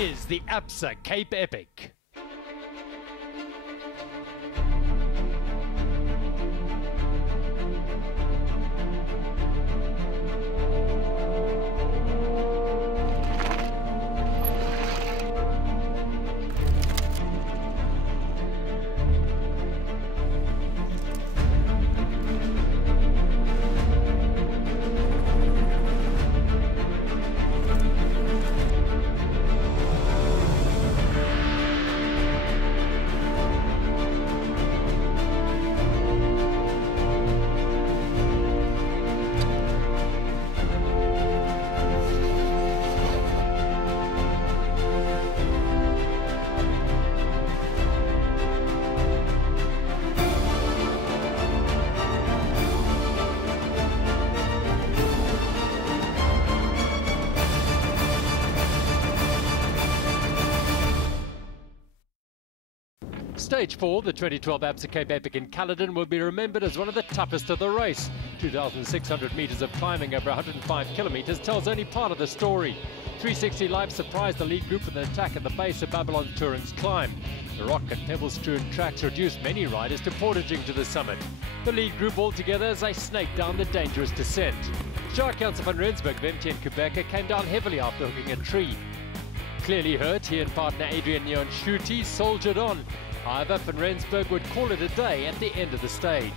is the Absa Cape Epic. Stage 4, the 2012 Absa Cape Epic in Caledon, will be remembered as one of the toughest of the race. 2,600 metres of climbing over 105 kilometres tells only part of the story. 360 Live surprised the lead group with an attack at the base of Babylon's Turin's climb. The rock and pebble-strewn tracks reduced many riders to portaging to the summit. The lead group all together as they snaked down the dangerous descent. Star-Counselor van Rensburg, Vemtien Kubeka, came down heavily after hooking a tree. Clearly hurt, he and partner Adrian Nyanshuti soldiered on. However, Van Rensburg would call it a day at the end of the stage.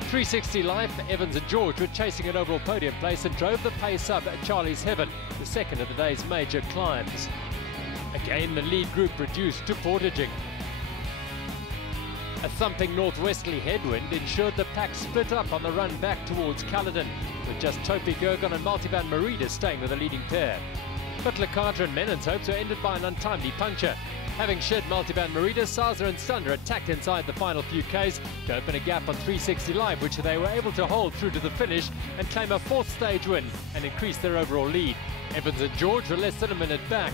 360 Life, Evans and George were chasing an overall podium place and drove the pace up at Charlie's Heaven, the second of the day's major climbs. Again, the lead group reduced to portaging. A thumping northwesterly headwind ensured the pack split up on the run back towards Caledon, with just Topi Gergon and Multivan Merida staying with the leading pair. But Lecatra and Menon's hopes were ended by an untimely puncture. Having shed Multivan Merida, Saza and Sunder attacked inside the final few Ks to open a gap on 360 Live, which they were able to hold through to the finish and claim a fourth stage win and increase their overall lead. Evans and George were less than a minute back,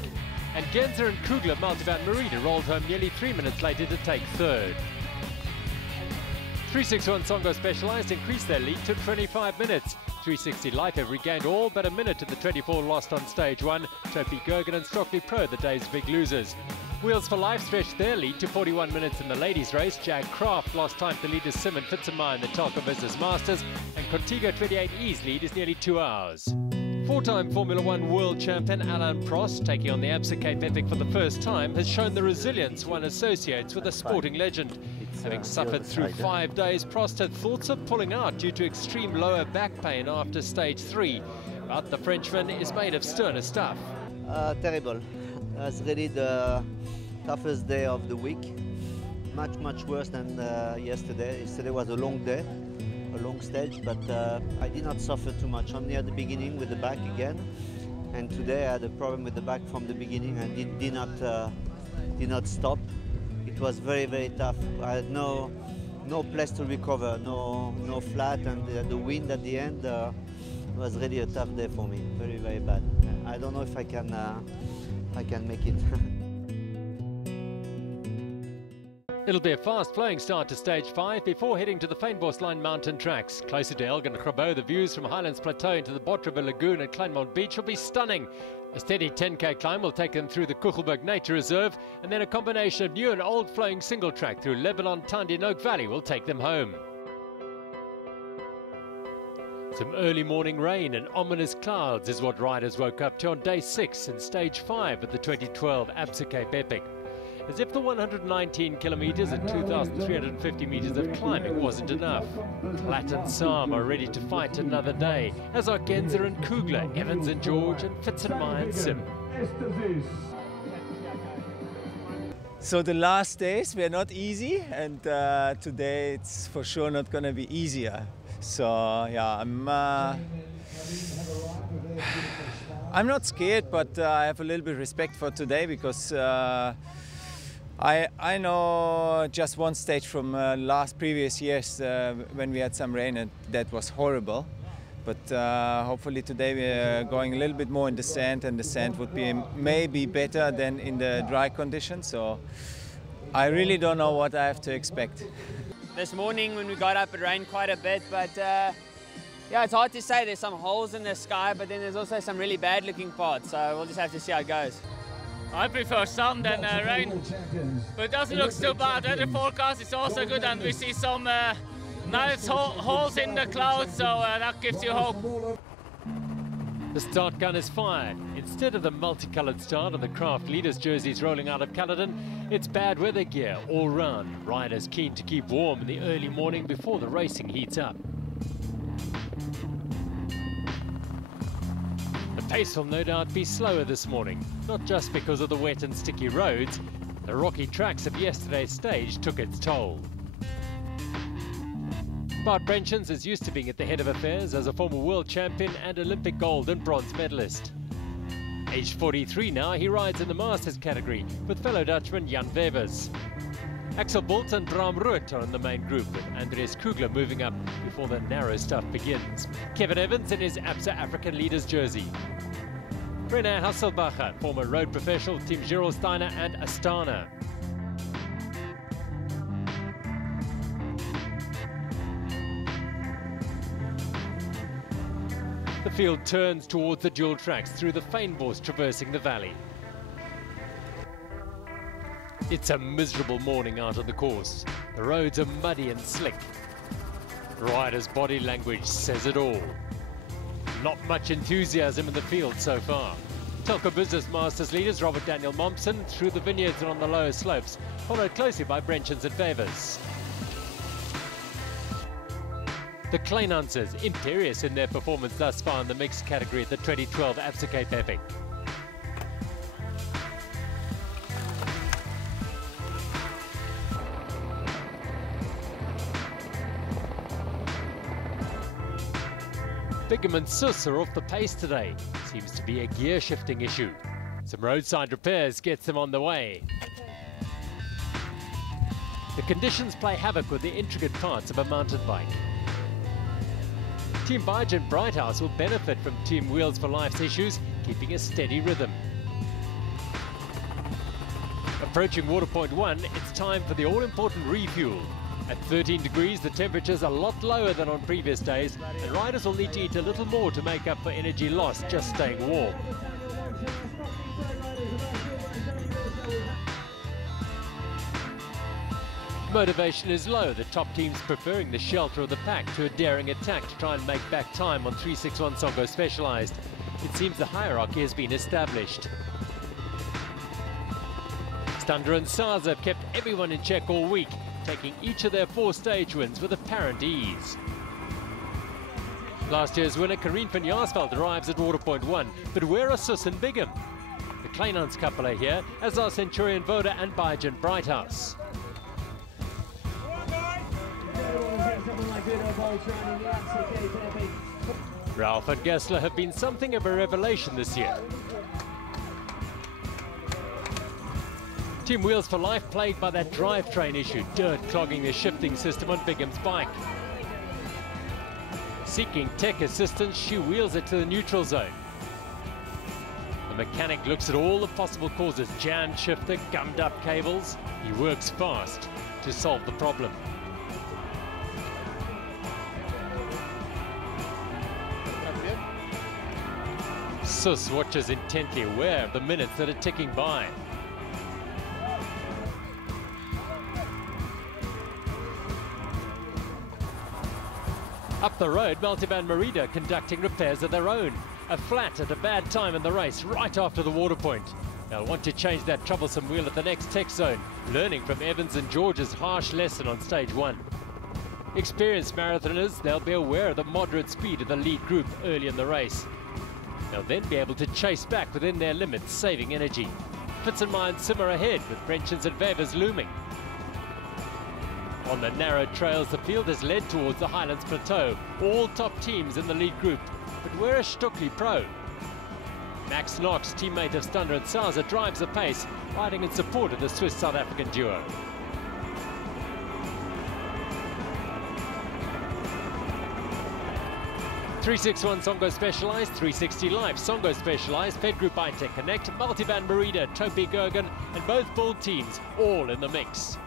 and Genzer and Kugler Multivan Merida rolled home nearly 3 minutes later to take third. 361 Songo Specialized increased their lead to 25 minutes. 360 Life have regained all but a minute to the 24 lost on stage 1. Topi Gergen and Stockley Pro, the day's big losers. Wheels for Life stretched their lead to 41 minutes in the ladies' race. Jag Kraft lost time to leaders Sim and Fitzemar in the Telco Business Masters, and Contigo 28E's lead is nearly 2 hours. Four-time Formula One world champion Alain Prost, taking on the Absa Cape Epic for the first time, has shown the resilience one associates with a sporting legend. Having suffered through 5 days, Prost had thoughts of pulling out due to extreme lower back pain after stage 3. But the Frenchman is made of sterner stuff. Terrible. That's really the toughest day of the week. Much worse than yesterday. Yesterday was a long day, a long stage, but I did not suffer too much. Only at the beginning with the back again. And today I had a problem with the back from the beginning and did not stop. It was very tough. I had no place to recover, no flat, and the wind at the end was really a tough day for me. Very bad. I don't know if I can make it. It'll be a fast-flowing start to stage 5 before heading to the Fynbosline mountain tracks. Closer to Elgin and Grabo, the views from Highlands Plateau into the Botriver Lagoon and Kleinmond Beach will be stunning. A steady 10k climb will take them through the Kuchelberg Nature Reserve, and then a combination of new and old flowing single track through Lebanon, Tandy and Oak Valley will take them home. Some early morning rain and ominous clouds is what riders woke up to on day 6 and stage 5 of the 2012 Absa Cape Epic. As if the 119 kilometres and 2,350 metres of climbing wasn't enough. Platt and Sam are ready to fight another day, as are Genzer and Kugler, Evans and George, and Fitzemar and Sim. So the last days were not easy, and today it's for sure not going to be easier. So yeah, I'm not scared, but I have a little bit of respect for today because I know just one stage from previous years when we had some rain, and that was horrible. But hopefully today we're going a little bit more in the sand, and the sand would be maybe better than in the dry conditions. So I really don't know what I have to expect. This morning when we got up, it rained quite a bit, but Yeah, it's hard to say. There's some holes in the sky, but then there's also some really bad looking parts. So we'll just have to see how it goes. I prefer sun than rain, but it doesn't look too bad. The forecast is also good, and we see some nice holes in the clouds, so that gives you hope. The start gun is fired. Instead of the multicoloured start of the craft leaders' jerseys rolling out of Caledon, it's bad weather gear all round. Riders keen to keep warm in the early morning before the racing heats up. The pace will no doubt be slower this morning, not just because of the wet and sticky roads. The rocky tracks of yesterday's stage took its toll. Bart Brenchens is used to being at the head of affairs as a former world champion and Olympic gold and bronze medalist. Aged 43 now, he rides in the Masters category with fellow Dutchman Jan Wevers. Axel Bolt and Bram Rutt are in the main group, with Andreas Kugler moving up before the narrow stuff begins. Kevin Evans in his Absa African Leaders jersey. René Hasselbacher, former road professional, Team Gerolsteiner and Astana. The field turns towards the dual tracks through the Fynbos traversing the valley. It's a miserable morning out on the course. The roads are muddy and slick. Riders' body language says it all. Not much enthusiasm in the field so far. Telco Business Masters leaders Robert Daniel Mompson through the vineyards and on the lower slopes, followed closely by Brenchens and Wevers. The Kleinhansers, imperious in their performance thus far in the mixed category at the 2012 Absa Cape Epic. Bigham and Sus are off the pace today. Seems to be a gear shifting issue. Some roadside repairs gets them on the way. The conditions play havoc with the intricate parts of a mountain bike. Team Bajan Brighthouse will benefit from Team Wheels for Life's issues, keeping a steady rhythm. Approaching Water Point 1, it's time for the all-important refuel. At 13 degrees, the temperature's a lot lower than on previous days, and riders will need to eat a little more to make up for energy lost just staying warm. Motivation is low, the top teams preferring the shelter of the pack to a daring attack to try and make back time on 361 Songo Specialized. It seems the hierarchy has been established. Stander and Saz have kept everyone in check all week, taking each of their 4 stage wins with apparent ease. Last year's winner, Karine van Jaarsveld, arrives at Water Point 1, but where are Sus and Bigham? The Kleinhans couple are here, as are Centurion Voda and Bajan Brighthouse. Ralph and Gessler have been something of a revelation this year. Team Wheels for Life plagued by that drivetrain issue, dirt clogging the shifting system on Bigham's bike. Seeking tech assistance, she wheels it to the neutral zone. The mechanic looks at all the possible causes, jammed shifter, gummed up cables. He works fast to solve the problem. Sus watches intently, aware of the minutes that are ticking by. Up the road, Multivan Merida conducting repairs of their own. A flat at a bad time in the race, right after the water point. They'll want to change that troublesome wheel at the next tech zone, learning from Evans and George's harsh lesson on stage 1. Experienced marathoners, they'll be aware of the moderate speed of the lead group early in the race. They'll then be able to chase back within their limits, saving energy. Fitzenmeyer and Simmer ahead, with Brenchens and Wevers looming. On the narrow trails, the field has led towards the Highlands Plateau. All top teams in the lead group. But where is Stuckley Pro? Max Knox, teammate of Stander and Saza, drives the pace, riding in support of the Swiss-South African duo. .361 Songo Specialized, 360 Life, Songo Specialized, Fed Group iTech Connect, Multivan Merida, Topi Gergen, and both full teams, all in the mix.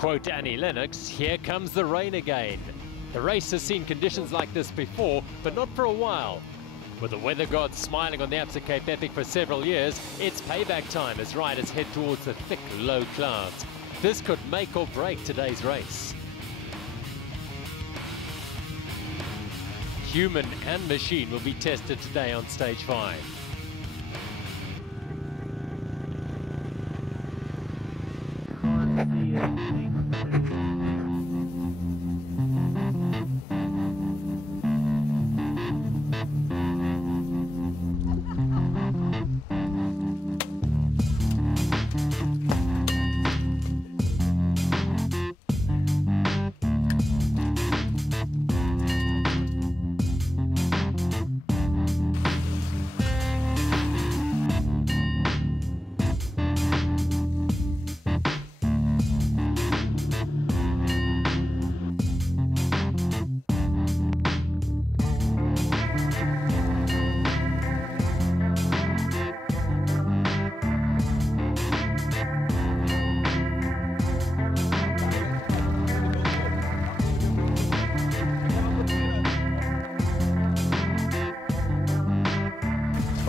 quote Annie Lennox, here comes the rain again. The race has seen conditions like this before, but not for a while. With the weather gods smiling on the Absa Cape Epic for several years, it's payback time as riders head towards the thick, low clouds. This could make or break today's race. Human and machine will be tested today on stage 5.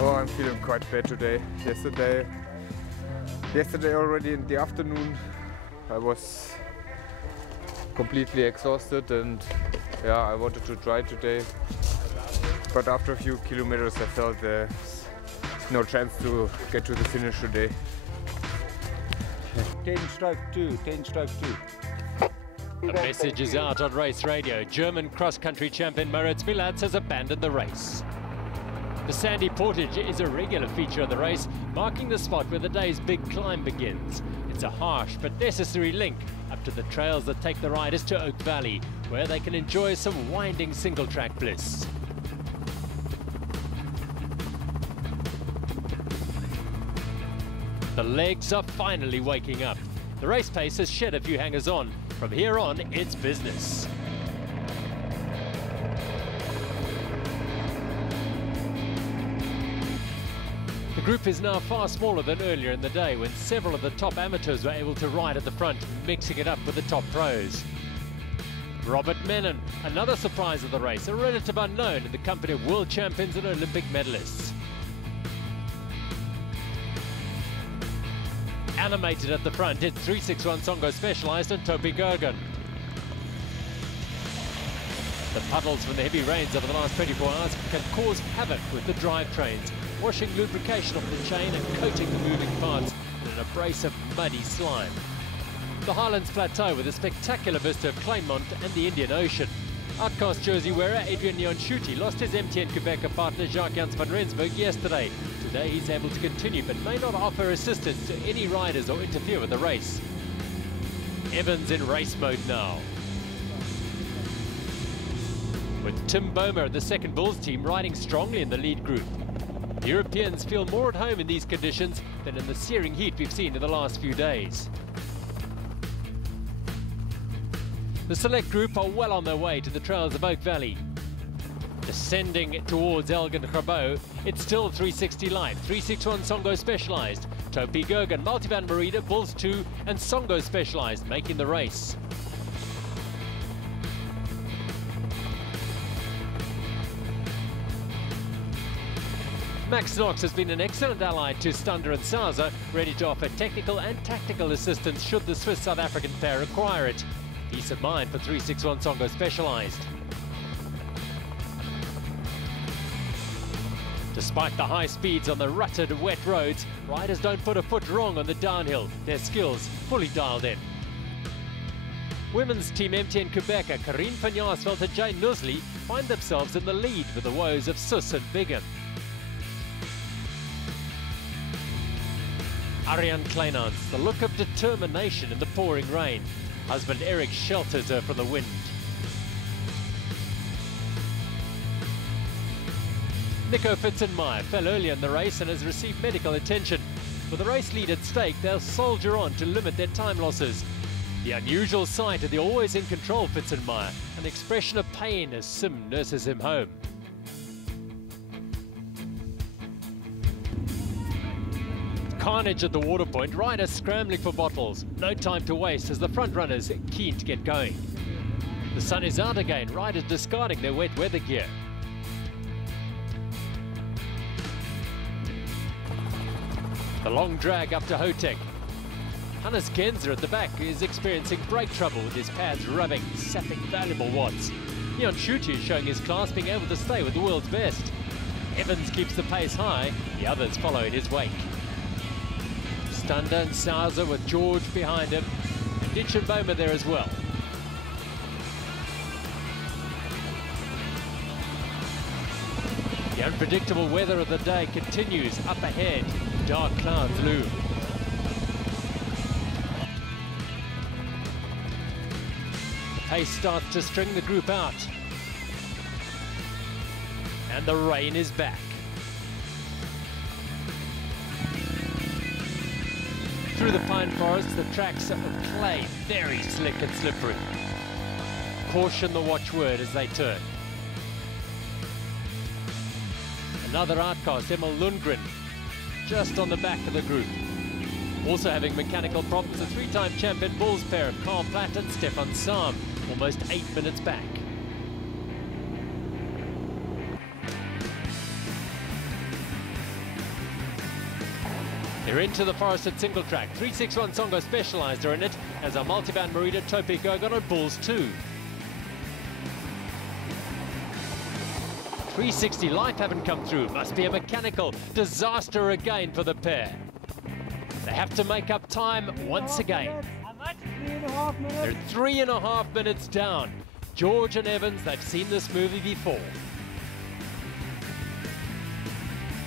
Oh, I'm feeling quite bad today. Yesterday already in the afternoon, I was completely exhausted and yeah, I wanted to try today. But after a few kilometers I felt there's no chance to get to the finish today. 10-2, 10-2. The message is out on race radio. German cross-country champion Moritz Vilatz has abandoned the race. The sandy portage is a regular feature of the race, marking the spot where the day's big climb begins. It's a harsh but necessary link up to the trails that take the riders to Oak Valley, where they can enjoy some winding single-track bliss. The legs are finally waking up. The race pace has shed a few hangers on. From here on, it's business. The group is now far smaller than earlier in the day, when several of the top amateurs were able to ride at the front, mixing it up with the top pros. Robert Mennen, another surprise of the race, a relative unknown in the company of world champions and Olympic medalists. Animated at the front, it's 361 Songo Specialized and Topi Gergen. The puddles from the heavy rains over the last 24 hours can cause havoc with the drivetrains, washing lubrication off the chain and coating the moving parts in an abrasive, muddy slime. The Highlands Plateau with a spectacular vista of Claymont and the Indian Ocean. Outcast jersey wearer Adrian Nyanshuti lost his MTN Quebec partner Jacques-Jans van Rensburg yesterday. Today he's able to continue but may not offer assistance to any riders or interfere with the race. Evans in race mode now, with Tim Bomer of the second Bulls team riding strongly in the lead group. Europeans feel more at home in these conditions than in the searing heat we've seen in the last few days. The select group are well on their way to the trails of Oak Valley. Descending towards Elgin Grabo, it's still 360 Light, 361 Songo Specialized, Topi Gergen, Multivan Merida, Bulls 2 and Songo Specialized making the race. Max Knox has been an excellent ally to Stander and Sauser, ready to offer technical and tactical assistance should the Swiss-South African pair require it. Peace of mind for 361 Songo Specialized. Despite the high speeds on the rutted, wet roads, riders don't put a foot wrong on the downhill, their skills fully dialed in. Women's team MTN Quebec, Karine van Jaarsveld and Jane Nusley find themselves in the lead with the woes of Sus and Bigham. Ariane Kleinans, the look of determination in the pouring rain. Husband Eric shelters her from the wind. Nico Fitzenmeyer fell earlier in the race and has received medical attention. With the race lead at stake, they'll soldier on to limit their time losses. The unusual sight of the always in control Fitzenmeyer, an expression of pain as Sim nurses him home. Carnage at the water point, riders scrambling for bottles. No time to waste as the front runners are keen to get going. The sun is out again, riders discarding their wet weather gear. The long drag up to Hotek. Hannes Genzer at the back is experiencing brake trouble with his pads rubbing, sapping valuable watts. Jan Schutte is showing his class, being able to stay with the world's best. Evans keeps the pace high, the others follow in his wake. Stander and Sauser with George behind him. Ditch and Boma there as well. The unpredictable weather of the day continues up ahead. Dark clouds loom. The pace starts to string the group out. And the rain is back. Through the pine forest, the tracks are clay, very slick and slippery. Caution the watchword as they turn. Another outcast, Emil Lundgren, just on the back of the group. Also having mechanical problems, the three-time champion Bulls pair of Carl Platt and Stefan Sam, almost 8 minutes back. They're into the forested single track. 361 Songo Specialized are in it, as are Multivan Merida, Topi Gergon and Bulls 2. 360 Life haven't come through. Must be a mechanical disaster again for the pair. They have to make up time once again. They're 3.5 minutes down. George and Evans, they've seen this movie before.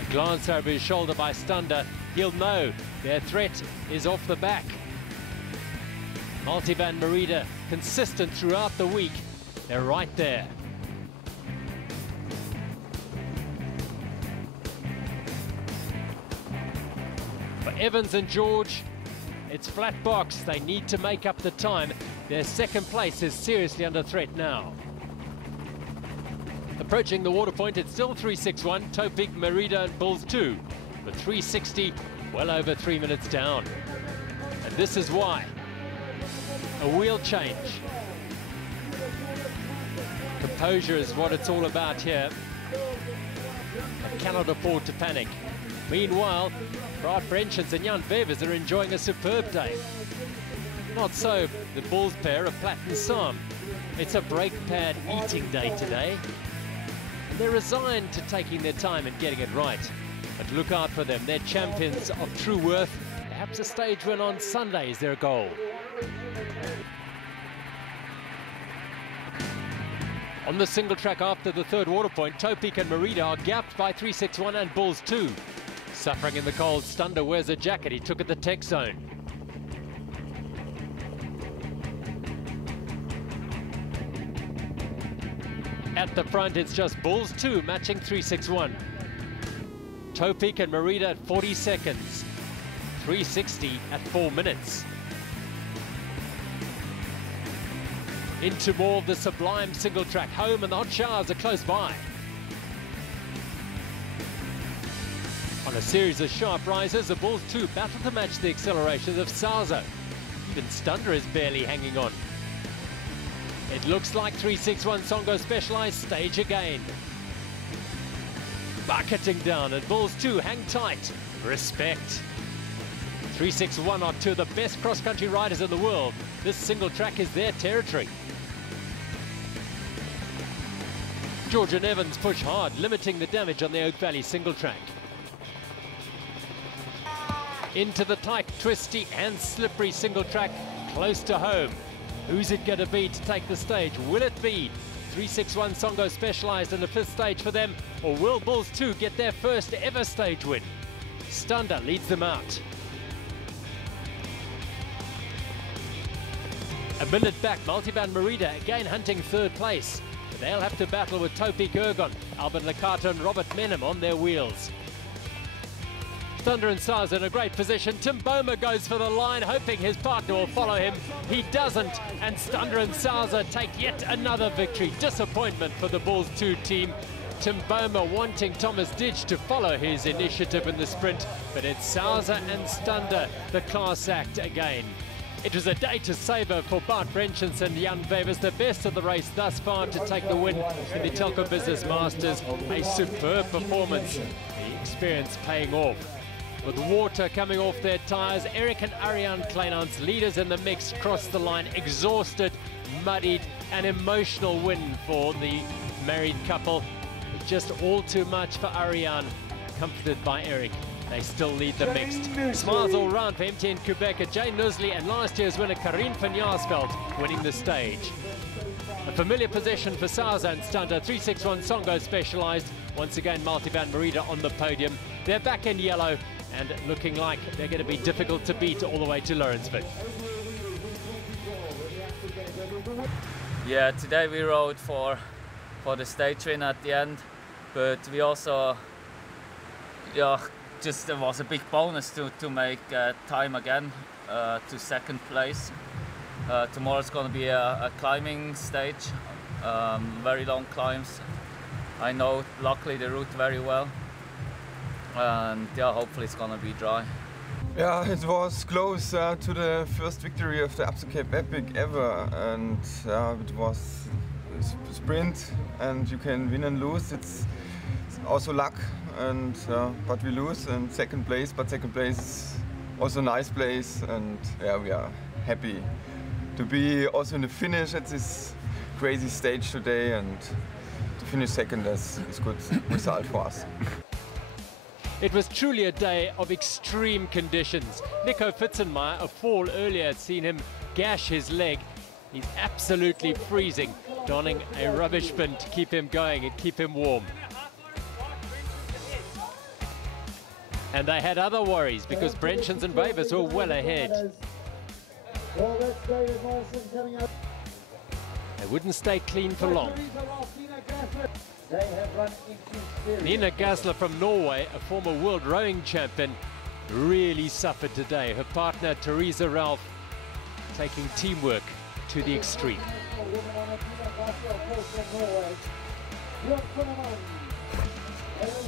A glance over his shoulder by Stander. He'll know their threat is off the back. Multivan Merida, consistent throughout the week. They're right there. For Evans and George, it's flat box. They need to make up the time. Their second place is seriously under threat now. Approaching the water point, it's still 361, Topik, Merida and Bulls 2. But 360, well over 3 minutes down. And this is why. A wheel change. Composure is what it's all about here. They cannot afford to panic. Meanwhile, Brad Brenchens and Jan Vevers are enjoying a superb day. Not so the Bulls pair of Platt and Sam. It's a brake pad eating day today. And they're resigned to taking their time and getting it right. But look out for them, they're champions of true worth. Perhaps a stage win on Sunday is their goal. On the single track after the third water point, Topik and Merida are gapped by 361 and Bulls 2. Suffering in the cold, Stander wears a jacket he took at the tech zone. At the front, it's just Bulls 2 matching 361. Topik and Merida at 40 seconds. 360 at 4 minutes. Into more of the sublime single track. Home and the hot showers are close by. On a series of sharp rises, the Bulls 2 battle to match the accelerations of Sauser. Even Stander is barely hanging on. It looks like 361 Songo Specialized stage again. Bucketing down, and Bulls 2 hang tight. Respect. 361 are two of the best cross-country riders in the world. This single track is their territory. George and Evans push hard, limiting the damage on the Oak Valley single track. Into the tight, twisty and slippery single track, close to home. Who's it going to be to take the stage? Will it be 361 Songo Specialized in the fifth stage for them, or will Bulls 2 get their first ever stage win? Stander leads them out. A minute back, Multivan Merida again hunting third place. But they'll have to battle with Topi Gergon, Albin Lecata and Robert Menem on their wheels. Stander and Sauser in a great position. Tim Boma goes for the line, hoping his partner will follow him. He doesn't, and Stander and Sauser take yet another victory. Disappointment for the Bulls 2 team. Tim Boehmer wanting Thomas Ditch to follow his initiative in the sprint, but it's Sousa and Stander, the class act again. It was a day to savour for Bart Brenchens and Jan Wevers, the best of the race thus far to take the win in the Telkom Business Masters. A superb performance, the experience paying off. With water coming off their tyres, Eric and Ariane Kleinans, leaders in the mix, crossed the line, exhausted, muddied, an emotional win for the married couple. Just all too much for Ariane, comforted by Eric. They still lead the mixed. Smiles all round for MTN Quebec, Jane Nusley and last year's winner Karine van Jaarsveld winning the stage. A familiar possession for Sousa and Stander, 361 Songo specialised. Once again, Multivan Merida on the podium. They're back in yellow and looking like they're going to be difficult to beat all the way to Lawrenceville. Yeah, today we rode for the stage win at the end, but we also, just it was a big bonus to make time again to second place. Tomorrow's going to be a climbing stage, very long climbs. I know luckily the route very well, and yeah, hopefully it's going to be dry. Yeah, it was close to the first victory of the Absa Cape Epic ever, and it was a sprint, and you can win and lose. It's also luck, and but we lose in second place. But second place is also a nice place, and yeah, we are happy to be also in the finish at this crazy stage today, and to finish second is a good result for us. It was truly a day of extreme conditions. Nico Fitzenmeyer, a fall earlier, had seen him gash his leg. He's absolutely freezing, donning a rubbish bin to keep him going and keep him warm. And they had other worries because Brenchens and Wevers were well ahead. They wouldn't stay clean for long. Nina Gasler from Norway, a former world rowing champion, really suffered today. Her partner Teresa Ralph taking teamwork to the extreme.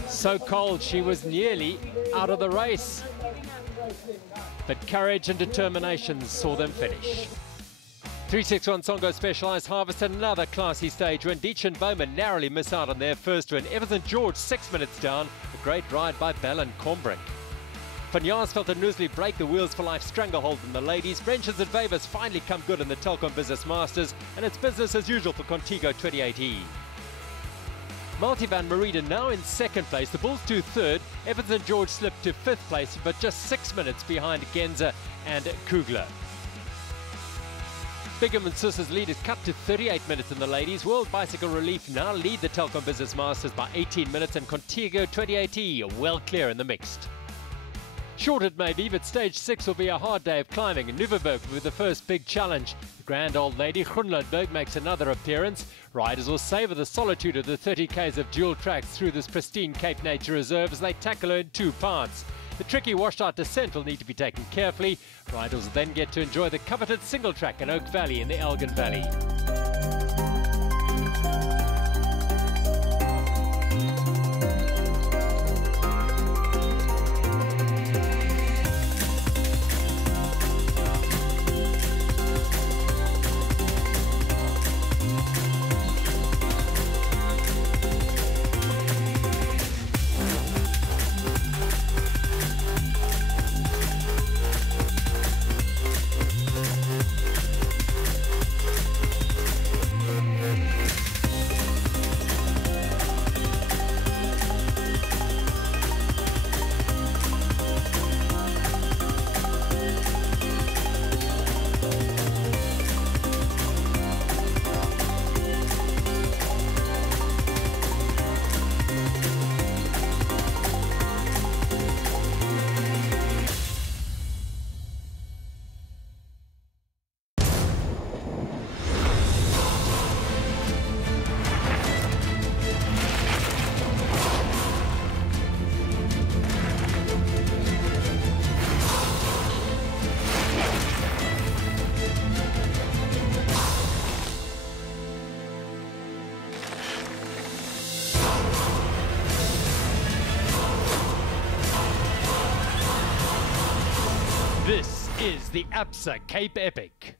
So cold she was nearly out of the race, but courage and determination saw them finish. 361 Songo Specialised harvested another classy stage when Deitch and Bowman narrowly miss out on their first win. Evans and George 6 minutes down. A great ride by Bell and Combrink. Van Jaarsveld and Nusley break the Wheels for Life stranglehold in the ladies. Brenchens and Wevers finally come good in the Telkom Business Masters, and it's business as usual for Contigo 2018. Multivan Merida now in second place. The Bulls do third. Evans and George slipped to fifth place, but just 6 minutes behind Genza and Kugler. Bigham and Susser's lead is cut to 38 minutes in the ladies. World Bicycle Relief now lead the Telkom Business Masters by 18 minutes, and Contigo 2080 are well clear in the mixed. Short it may be, but stage 6 will be a hard day of climbing. In Nuverberg with the first big challenge. The grand old lady Groenlandberg makes another appearance. Riders will savour the solitude of the 30 k's of dual tracks through this pristine Cape Nature Reserve as they tackle her in two parts. The tricky washed-out descent will need to be taken carefully. Riders will then get to enjoy the coveted single track in Oak Valley in the Elgin Valley. This is the Absa Cape Epic.